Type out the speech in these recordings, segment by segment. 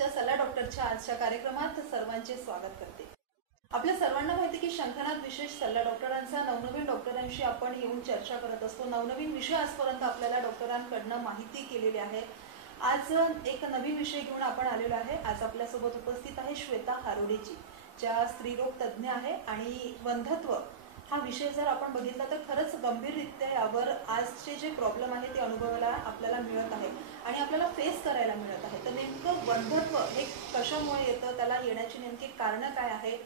शंखनाथच्या सल्ला डॉक्टरच्या आजच्या कार्यक्रमात सर्वांचे स्वागत करते। आपल्या सर्वांना माहिती की शंखनाथ विशेष सल्ला डॉक्टरांचा नवनवीन डॉक्टरांशी आपण येऊन चर्चा करत असतो। नवनवीन विषय आजपर्यंत आपल्याला डॉक्टरांकडनं माहिती केलेली आहे। आज एक नवीन विषय घेऊन आपण आलेलो आहे। आज आपल्यासोबत उपस्थित आहे श्वेता हारोडेजी, ज्या स्त्रीरोग तज्ञ आहे आणि वंध्यत्व हा विषय जर आपण बघितला तर खरंच गंभीररित्या यावर आजचे जे प्रॉब्लेम आहे ते अनुभवायला आपल्याला मिळत आहे आणि आपल्याला फेस करायला मिळत आहे। तर नेमकं वंध्यत्व हे कशामुळे येतं, त्याला येण्याची नेमकी कारणं काय आहे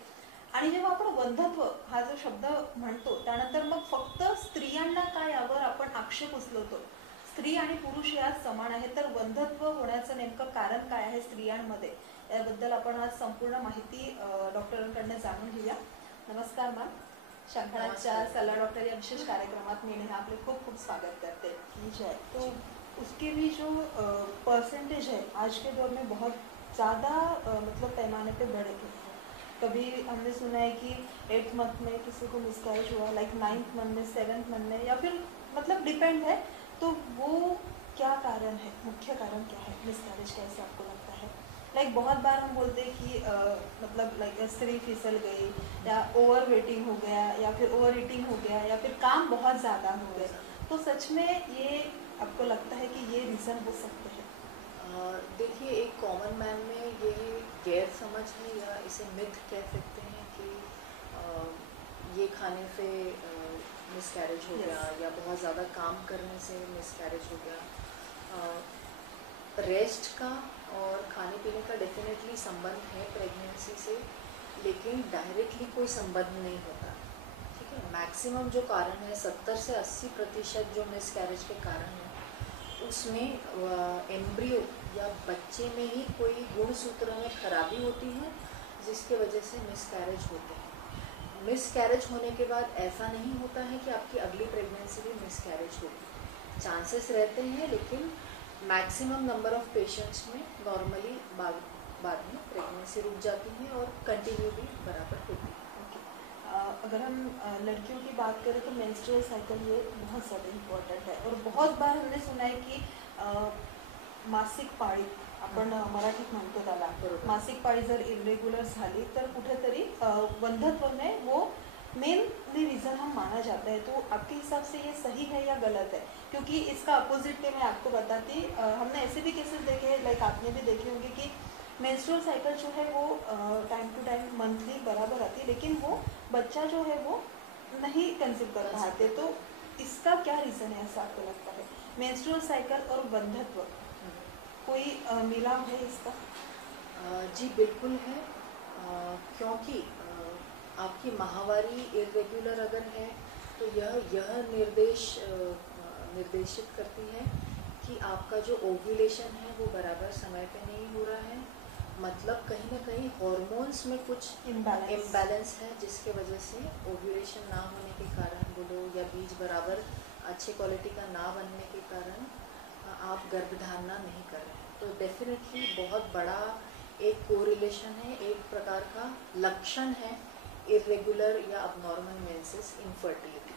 आणि जेव्हा आपण वंध्यत्व हा जो शब्द म्हणतो त्यानंतर मग फक्त स्त्रियांना काय यावर आपण आक्षेप उचलवतो। स्त्री आणि पुरुष यात समान आहे, तर वंध्यत्व होण्याचं नेमकं कारण काय आहे स्त्रियांमध्ये, याबद्दल आपण आज संपूर्ण माहिती डॉक्टरांकडून जाणून घेऊया। नमस्कार मॅम, शंखनाथच्या सल्ला डॉक्टर या विशेष कार्यक्रमात मैं आपले खूब खूब स्वागत करते हैं। तो उसके भी जो परसेंटेज है आज के दौर में बहुत ज़्यादा मतलब पैमाने पे बढ़ गए हैं। कभी हमने सुना है कि 8th मंथ में किसी को मिसकैरेज हुआ, लाइक 9th मंथ में, 7th मंथ में, या फिर मतलब डिपेंड है। तो वो क्या कारण है, मुख्य कारण क्या है मिसकैरेज का, ऐसा आपको लगता है? लाइक बहुत बार हम बोलते हैं कि मतलब लाइक स्त्री फिसल गई या ओवर वेटिंग हो गया या फिर ओवर ईटिंग हो गया या फिर काम बहुत ज़्यादा हो गया। तो सच में ये आपको लगता है कि ये रीज़न हो सकते हैं? देखिए, एक कॉमन मैन में ये गैर समझ है या इसे मिथ कह सकते हैं कि ये खाने से मिसकैरेज हो गया या बहुत ज़्यादा काम करने से मिसकैरेज हो गया। रेस्ट का और खाने पीने का डेफिनेटली संबंध है प्रेगनेंसी से, लेकिन डायरेक्टली कोई संबंध नहीं होता। ठीक है, मैक्सिमम जो कारण है 70 से 80% जो मिसकैरेज के कारण है उसमें एम्ब्रियो या बच्चे में ही कोई गुणसूत्र में खराबी होती है जिसके वजह से मिसकैरेज होते हैं। मिसकैरेज होने के बाद ऐसा नहीं होता है कि आपकी अगली प्रेगनेंसी में मिसकैरेज होगी, चांसेस रहते हैं, लेकिन मैक्सिमम नंबर ऑफ पेशेंट्स में नॉर्मली बाद में प्रेगनेंसी रुक जाती है और कंटिन्यू भी बराबर होती है। अगर हम लड़कियों की बात करें तो मेंस्ट्रुअल साइकिल ये बहुत ज़्यादा इम्पॉर्टंट है और बहुत बार हमने सुना है कि मासिक पाळी आपण मराठीत म्हणतो त्याला, मासिक पाळी जर इरेग्युलर झाली तर कुठेतरी वंध्यत्व में वो मेनली रीज़न हम माना जाता है। तो आपके हिसाब से ये सही है या गलत है? क्योंकि इसका अपोजिट पे मैं आपको बताती, हमने ऐसे भी केसेस देखे हैं, लाइक आपने भी देखे होंगे कि मेंस्ट्रुअल साइकिल जो है वो टाइम टू टाइम मंथली बराबर आती है, लेकिन वो बच्चा जो है वो नहीं कंसीव कर पाते। तो इसका क्या रीज़न है, ऐसा आपको लगता है? मेंस्ट्रुअल साइकिल और वंध्यत्व कोई मिलाव है इसका? जी बिल्कुल है, क्योंकि आपकी माहवारी इरेग्युलर अगर है तो यह निर्देशित करती है कि आपका जो ओव्यूलेशन है वो बराबर समय पे नहीं हो रहा है, मतलब कहीं ना कहीं हार्मोन्स में कुछ इम्बैलेंस है जिसके वजह से ओव्यूलेशन ना होने के कारण बोलो या बीज बराबर अच्छे क्वालिटी का ना बनने के कारण आप गर्भधारणा नहीं कर रहे हैं। तो डेफिनेटली बहुत बड़ा एक कोरिलेशन है, एक प्रकार का लक्षण है इरेगुलर या अबनॉर्मल मेंसेस इनफर्टिलिटी।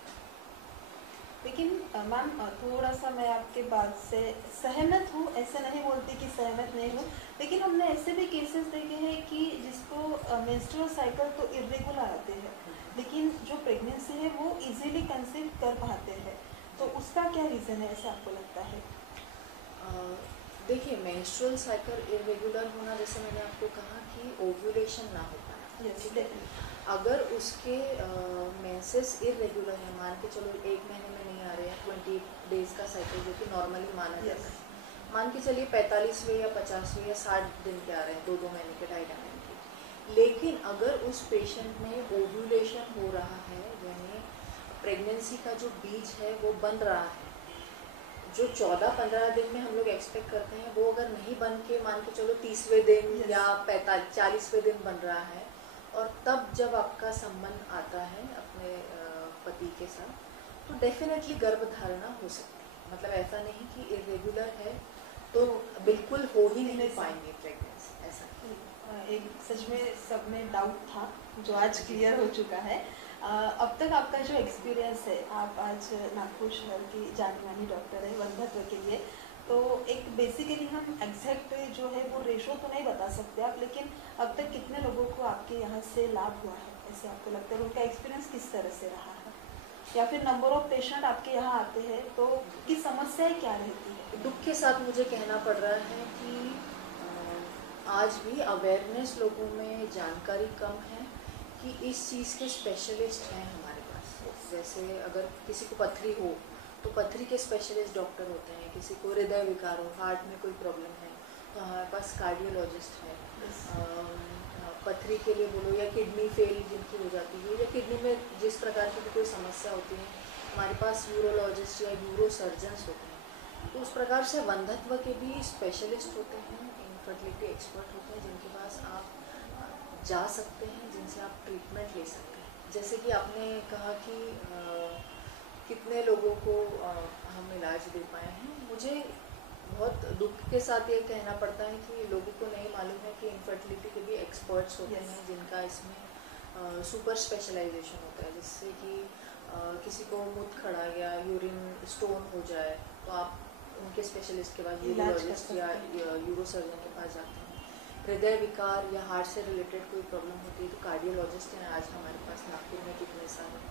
लेकिन मैम थोड़ा सा मैं आपके बात से सहमत हूँ, ऐसे नहीं बोलती कि सहमत नहीं हूँ, लेकिन हमने ऐसे भी केसेस देखे हैं कि जिसको मेंस्ट्रुअल साइकिल तो इरेगुलर आते हैं लेकिन जो प्रेगनेंसी है वो इजीली कंसीव कर पाते हैं। तो उसका क्या रीज़न है, ऐसा आपको लगता है? देखिए, मेंस्ट्रुअल साइकिल इरेगुलर होना, जैसे मैंने आपको कहा कि ओव्यूलेशन ना हो पाना, ठीक है। अगर उसके मेंसेस इरेगुलर है, मान के चलो 1 महीने में नहीं आ रहे हैं, 28 डेज का साइकिल जो कि नॉर्मली माना जाता है, मान के चलिए 45वें या 50वें या 60 दिन के आ रहे हैं, 2-2 महीने के, 2.5 महीने के, लेकिन अगर उस पेशेंट में ओव्यूलेशन हो रहा है, यानी प्रेगनेंसी का जो बीज है वो बन रहा है, जो 14-15 दिन में हम लोग एक्सपेक्ट करते हैं वो अगर नहीं बन के मान के चलो 30वें दिन या 40वें दिन बन रहा है, और तब जब आपका संबंध आता है अपने पति के साथ, तो डेफिनेटली गर्भधारणा हो सकती है। मतलब ऐसा नहीं कि इरेगुलर है तो बिल्कुल हो ही नहीं पाएंगे प्रेगनेंसी, ऐसा एक सच में सब में डाउट था जो आज क्लियर हो चुका है। अब तक आपका जो एक्सपीरियंस है, आप आज नागपुर शहर की जानी मानी डॉक्टर है वंध्यत्व के लिए, तो एक बेसिकली हम एग्जैक्ट जो है वो रेशो तो नहीं बता सकते आप, लेकिन अब तक कितने लोगों को आपके यहाँ से लाभ हुआ है ऐसे आपको लगता है, उनका एक्सपीरियंस किस तरह से रहा है, या फिर नंबर ऑफ पेशेंट आपके यहाँ आते हैं तो उनकी समस्याएं क्या रहती है? दुख के साथ मुझे कहना पड़ रहा है कि आज भी अवेयरनेस लोगों में जानकारी कम है कि इस चीज़ के स्पेशलिस्ट हैं हमारे पास। जैसे अगर किसी को पथरी हो तो पथरी के स्पेशलिस्ट डॉक्टर होते हैं, किसी को हृदय विकार हो, हार्ट में कोई प्रॉब्लम है तो हमारे पास कार्डियोलॉजिस्ट है। पथरी के लिए बोलो या किडनी फेल जिनकी हो जाती है या किडनी में जिस प्रकार की भी कोई समस्या होती है, हमारे पास यूरोलॉजिस्ट या यूरो सर्जन्स होते हैं। तो उस प्रकार से वंध्यत्व के भी स्पेशलिस्ट होते हैं, इनफर्टिलिटी एक्सपर्ट होते हैं जिनके पास आप जा सकते हैं, जिनसे आप ट्रीटमेंट ले सकते हैं। जैसे कि आपने कहा कि कितने लोगों को हम इलाज दे पाए हैं, मुझे बहुत दुख के साथ ये कहना पड़ता है कि लोगों को नहीं मालूम है कि इनफर्टिलिटी के भी एक्सपर्ट्स होते हैं जिनका इसमें सुपर स्पेशलाइजेशन होता है। जिससे कि किसी को मूत्र खड़ा गया, यूरिन स्टोन हो जाए तो आप उनके स्पेशलिस्ट के पास, यूरोलॉजिस्ट या यूरो सर्जन के पास जाते हैं। हृदय विकार या हार्ट से रिलेटेड कोई प्रॉब्लम होती है तो कार्डियोलॉजिस्ट हैं आज हमारे पास नागपुर में कितने सारे,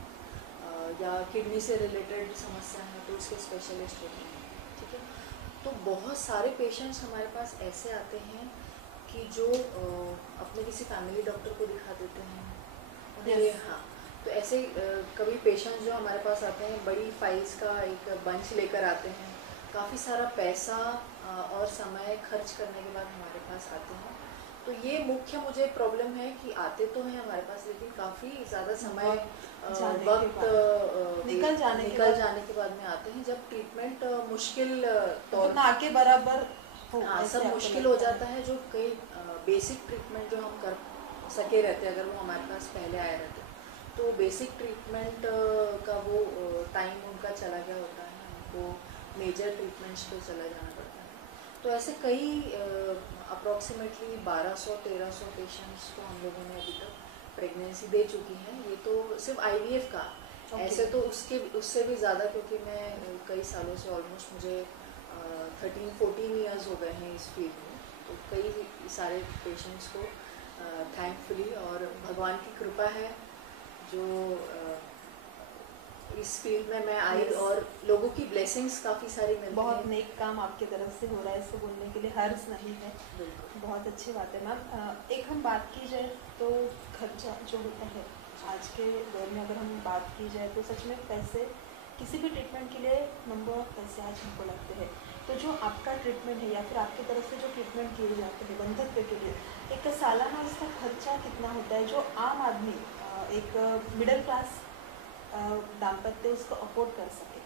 या किडनी से रिलेटेड समस्या है तो उसके स्पेशलिस्ट होते हैं। ठीक है, तो बहुत सारे पेशेंट्स हमारे पास ऐसे आते हैं कि जो अपने किसी फैमिली डॉक्टर को दिखा देते हैं उन्हें। हाँ, तो ऐसे कभी पेशेंट्स जो हमारे पास आते हैं बड़ी फाइल्स का एक बंच लेकर आते हैं, काफ़ी सारा पैसा और समय खर्च करने के बाद हमारे पास आते हैं। तो ये मुख्य मुझे प्रॉब्लम है कि आते तो हैं हमारे पास लेकिन काफ़ी ज़्यादा समय वक्त निकल जाने के बाद में आते हैं, जब ट्रीटमेंट मुश्किल तौर ना के बराबर हाँ सब मुश्किल हो जाता है। जो कई बेसिक ट्रीटमेंट जो हम कर सके रहते अगर वो हमारे पास पहले आए रहते तो बेसिक ट्रीटमेंट का वो टाइम उनका चला गया होता है, उनको मेजर ट्रीटमेंट्स पे चला जाना पड़ता है। तो ऐसे कई अप्रॉक्सीमेटली 1200-1300 पेशेंट्स को हम लोगों ने अभी तक प्रेगनेंसी दे चुकी हैं। ये तो सिर्फ IVF का। ऐसे तो उससे भी ज़्यादा, क्योंकि मैं कई सालों से ऑलमोस्ट मुझे 13-14 ईयर्स हो गए हैं इस फील्ड में, तो कई सारे पेशेंट्स को थैंकफुली और भगवान की कृपा है जो इस फील्ड में मैं आई और लोगों की ब्लेसिंग्स काफ़ी सारी मिलती हैं। बहुत नेक काम आपकी तरफ से हो रहा है, इसको बोलने के लिए हर्ज नहीं है, बहुत अच्छी बात है मैम। एक हम बात की जाए तो खर्चा जो होता है आज के दौर में, अगर हम बात की जाए तो सच में पैसे किसी भी ट्रीटमेंट के लिए नंबर ऑफ पैसे आज हमको लगते हैं। तो जो आपका ट्रीटमेंट है या फिर आपकी तरफ से जो ट्रीटमेंट किए जाते हैं बंधत्व के लिए, एक सालाना इसका खर्चा कितना होता है जो आम आदमी एक मिडिल क्लास दाम्पत्य उसको अफोर्ड कर सके?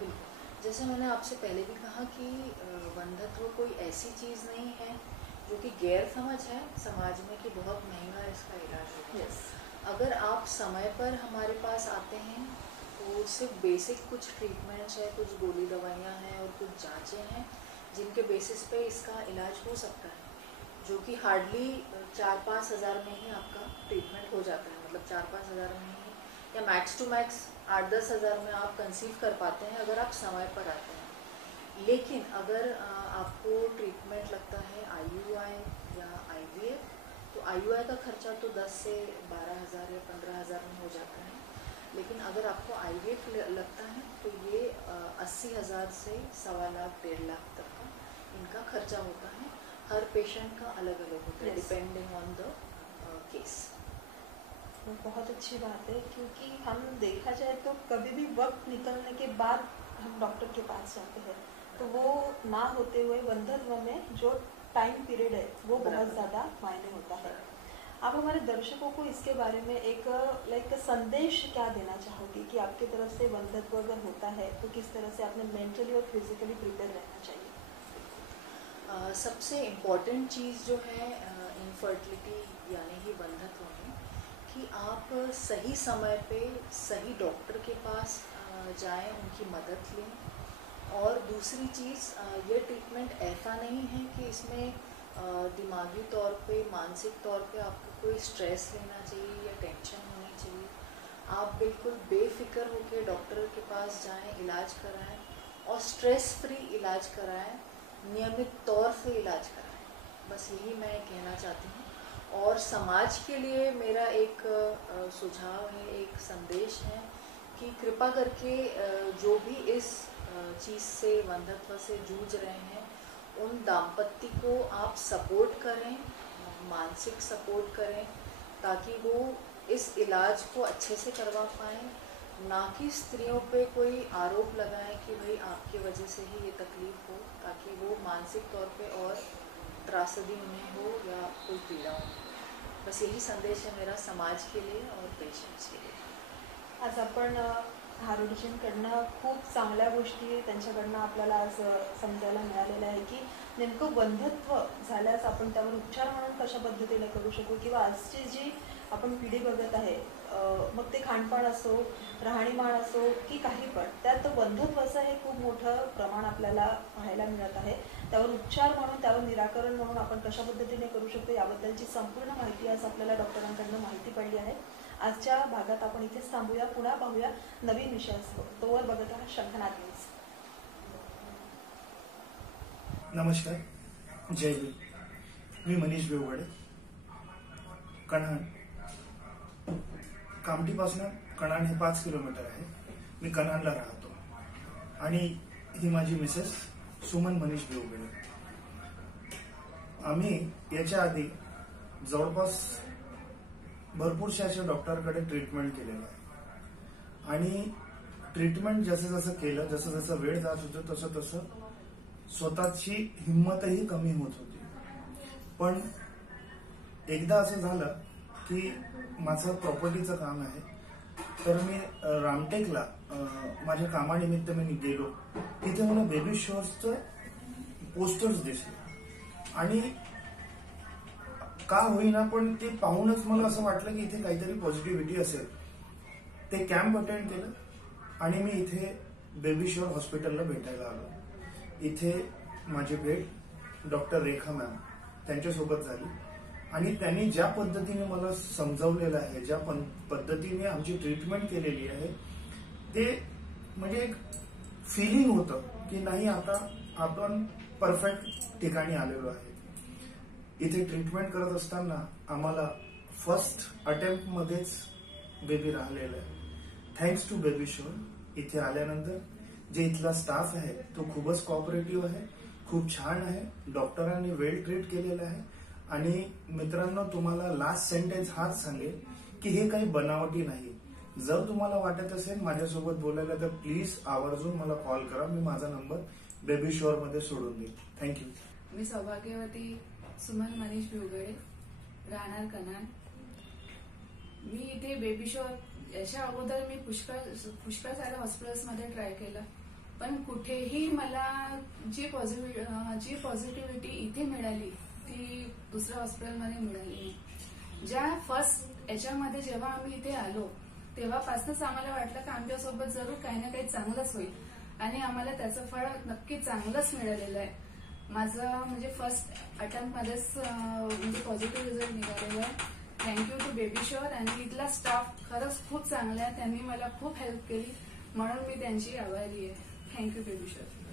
बिल्कुल, जैसे मैंने आपसे पहले भी कहा कि बंधत्व कोई ऐसी चीज़ नहीं है जो कि गैर समझ है समाज में कि बहुत महंगा इसका इलाज होगा। अगर आप समय पर हमारे पास आते हैं तो सिर्फ बेसिक कुछ ट्रीटमेंट्स है, कुछ गोली दवाइयाँ हैं और कुछ जांचें हैं जिनके बेसिस पे इसका इलाज हो सकता है, जो कि हार्डली 4-5 हज़ार में ही आपका ट्रीटमेंट हो जाता है। मतलब 4-5 हज़ार में ही या मैक्स टू मैक्स 8-10 हज़ार में आप कंसीव कर पाते हैं अगर आप समय पर आते हैं। लेकिन अगर आपको ट्रीटमेंट लगता है IUI या IVF, तो IUI का खर्चा तो 10 से 12 हज़ार या 15 हज़ार में हो जाता है। लेकिन अगर आपको IVF लगता है तो ये 80 हज़ार से 1.25 लाख 1.5 लाख तक का इनका खर्चा होता है। हर पेशेंट का अलग अलग होता है डिपेंडिंग ऑन द केस। बहुत अच्छी बात है, क्योंकि हम देखा जाए तो कभी भी वक्त निकलने के बाद हम डॉक्टर के पास जाते हैं तो वो ना होते हुए बंधत्व में जो टाइम पीरियड है वो बहुत ज़्यादा मायने होता है। आप हमारे दर्शकों को इसके बारे में एक संदेश क्या देना चाहोगे कि आपकी तरफ से बंधत्व अगर होता है तो किस तरह से आपने मेंटली और फिजिकली प्रिपेयर रहना चाहिए? सबसे इम्पॉर्टेंट चीज़ जो है इनफर्टिलिटी यानी कि बंधत्व में, कि आप सही समय पे सही डॉक्टर के पास जाएं, उनकी मदद लें। और दूसरी चीज़, ये ट्रीटमेंट ऐसा नहीं है कि इसमें दिमागी तौर पे मानसिक तौर पे आपको कोई स्ट्रेस लेना चाहिए या टेंशन होनी चाहिए। आप बिल्कुल बेफिक्र होकर डॉक्टर के पास जाएं, इलाज कराएं और स्ट्रेस फ्री इलाज कराएं। नियमित तौर से इलाज कराएं। बस यही मैं कहना चाहती हूँ। और समाज के लिए मेरा एक सुझाव है, एक संदेश है कि कृपा करके जो भी इस चीज़ से, वंध्यत्व से जूझ रहे हैं, उन दाम्पत्य को आप सपोर्ट करें, मानसिक सपोर्ट करें, ताकि वो इस इलाज को अच्छे से करवा पाएँ, ना कि स्त्रियों पे कोई आरोप लगाएं कि भाई आपकी वजह से ही ये तकलीफ हो, ताकि वो मानसिक तौर पे और त्रासदी उन्हें हो या कोई पीड़ा हो। बस यही संदेश है मेरा समाज के लिए और पेशेंट्स के लिए। आज आपण हारुडजींकडनं खूप चांगल्या गोष्टी त्यांच्याकडनं आपल्याला आज समजायला मिळालेलं आहे की नेमकं बंधत्व झाल्यास आपण त्यावर उपचार म्हणून कशा पद्धतीने करू शकू, किंवा आजची जी आपण पिढी बघत आहे, मग ते खानपान असो, राहणीमान असो की काही पण, त्यात बंधत्वाचं हे खूप मोठं प्रमाण आपल्याला पाहायला मिळत आहे. त्यावर उपचार म्हणून, त्यावर निराकरण म्हणून आपण कशा पद्धतीने करू शकतो याबद्दलची संपूर्ण माहिती आज आपल्याला डॉक्टरांकडून माहिती पडली आहे. आजच्या भागात आपण इथेच थांबूया, पुन्हा पाहूया नवीन विषयासह. तोवर बघत राहा शंखनाद न्यूज. नमस्कार, जय भीम. मी मनीष बेवगडे, कणाण. कामठीपासून कणाण हे 5 किलोमीटर आहे. मी कणाणला राहतो आणि ही माझी मिसेस सुमन मनीष बेवगडे. आम्ही याच्या आधी जवळपास भरपूरशा अशा डॉक्टरकडे ट्रीटमेंट केलेलं आहे आणि ट्रीटमेंट जसं जसं केलं, जसं जसं वेळ जात होतं, तसं तसं स्वतःची हिंमतही कमी होत होती. पण एकदा असं झालं की माझं प्रॉपर्टीचं काम आहे, तर मी रामटेकला माझ्या कामानिमित्त मी गेलो. तिथे मला बेबी शॉवरचं पोस्टर्स दिसले आणि का होईना पण ते पाहूनच मला असं वाटलं की इथे काहीतरी पॉझिटिव्हिटी असेल. ते कॅम्प अटेंड केलं आणि मी इथे बेबी शॉवर हॉस्पिटलला भेटायला आलो. इथे माझी भेट डॉक्टर रेखा मॅम त्यांच्यासोबत झाली आणि त्यांनी ज्या पद्धतीने मला समजावलेलं आहे, ज्या पद्धतीने आमची ट्रीटमेंट केलेली आहे, ते म्हणजे एक फिलिंग होतं की नाही, आता आपण परफेक्ट ठिकाणी आलेलो आहे. इथे ट्रीटमेंट करत असताना आम्हाला फर्स्ट अटेम्प्ट मध्येच बेबी राहिलेला आहे. Thanks to baby shower. इथे आल्यानंतर जे इथला स्टाफ आहे तो खूपच कॉपरेटिव्ह आहे, खूप छान आहे. डॉक्टरांनी वेल ट्रीट केलेलं आहे. आणि मित्रांनो, तुम्हाला लास्ट सेंटेन्स हाच सांगेल की हे काही बनावटी नाही. जर तुम्हाला वाटत असेल माझ्यासोबत बोलायला तर प्लीज आवर्जून मला कॉल करा. मी माझा नंबर बेबी शॉवर मध्ये सोडून देईन. थँक्यू. मी सौभाग्यवती सुमन मनीष बेवगडे, राहणार कणाण. मी इथे बेबी शॉवर याच्या अगोदर मी पुष्कळ साऱ्या हॉस्पिटल्समध्ये ट्राय केलं, पण कुठेही मला जी पॉझिटिव्हिटी इथे मिळाली ती दुसऱ्या हॉस्पिटलमध्ये मिळाली नाही. ज्या फर्स्ट याच्यामध्ये जेव्हा आम्ही इथे आलो तेव्हापासूनच आम्हाला वाटलं की आमच्यासोबत जरूर काही ना काही चांगलंच होईल आणि आम्हाला त्याचं फळ नक्की चांगलंच मिळालेलं आहे. माझं म्हणजे फर्स्ट अटेम्प्टमध्येच म्हणजे पॉझिटिव्ह रिझल्ट निघालेला आहे. Thank you to baby shower. आणि इथला स्टाफ खरंच खूप चांगला आहे, त्यांनी मला खूप हेल्प केली, म्हणून मी त्यांची आभारी आहे. Thank you baby shower.